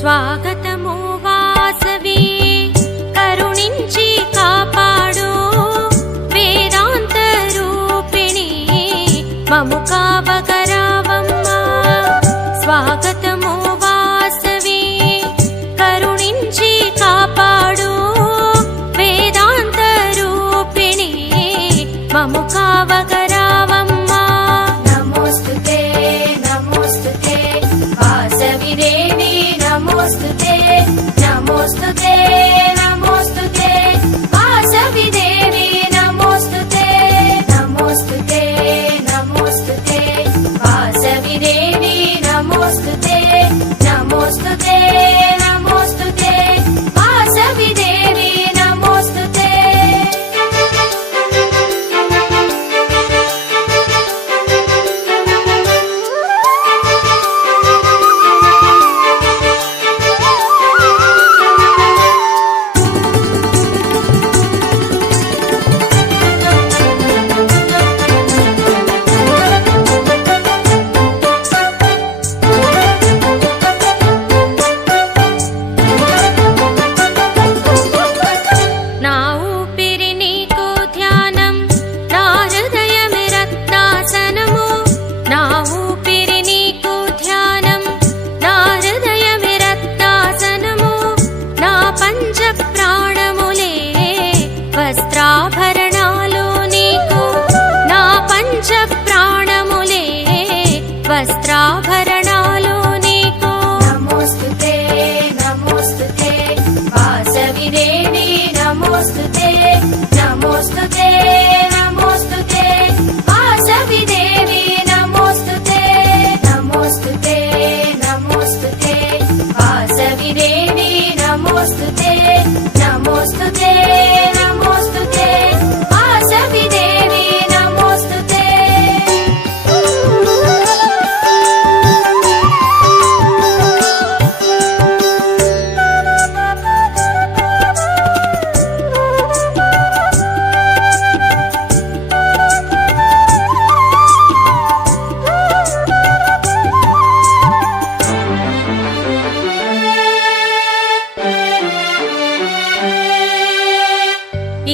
స్వాగతము వాసవి కరుణించి కాపాడు వేదాంత రూపిణి మము కావగరావమ్మా. స్వాగతము వాసవి కరుణించి కాపాడు వేదాంత రూపిణి మము కావగరావమ్మా. నమోస్తుతే నమోస్తుతే వాసవి దేవి నమోస్తుతే నమోస్తుతే నమోస్తుతే వాసవి దేవి నమోస్తుతే నమోస్తుతే నమోస్తుతే వాసవి దేవి నమోస్తుతే నమోస్తుతే నమోస్తుతే వాసవి దేవి నమోస్తుతే. నా ఊపిరి నీకు ధ్యానం నా హృదయమే రత్నాసనము. నా ఊపిరి నీకు ధ్యానం నా హృదయమే రత్నాసనము. నా పంచ ప్రాణములే వస్త్రాభరణాలు నీకు. నా పంచ ప్రాణములే వస్త్రాభరణాలు నీకు. నమోస్తుతే నమోస్తుతే వాసవి దేవి నమోస్తుతే నమోస్తుతే నమోస్తుతే వాసవి దేవి నమోస్తుతే నమోస్తుతే నమోస్తుతే వాసవి దేవి నమోస్తుతే నమోస్తుతే నమోస్తుతే వాసవి దేవి నమోస్తుతే.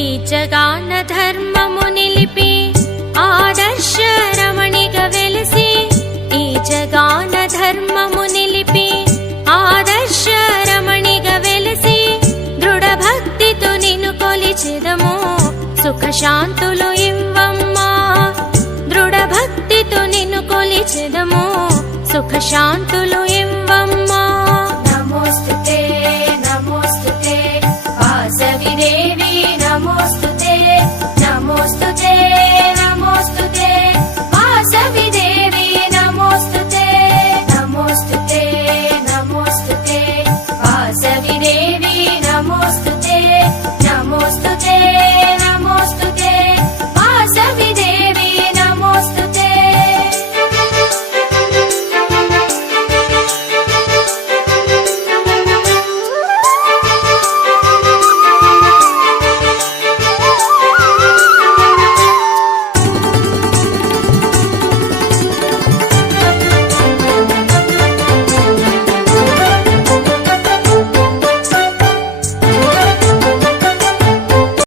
ఈ జగాన ధర్మము నిలిపి ఆదర్శ రమణిగా వెలిసి. ఈ జగాన ధర్మము నిలిపి ఆదర్శ రమణిగా వెలిసి. దృఢ భక్తితో నిన్ను కొలిచెదము సుఖశాంతులు ఇవ్వమ్మా. దృఢ భక్తితో నిన్ను కొలిచెదము సుఖశాంతులు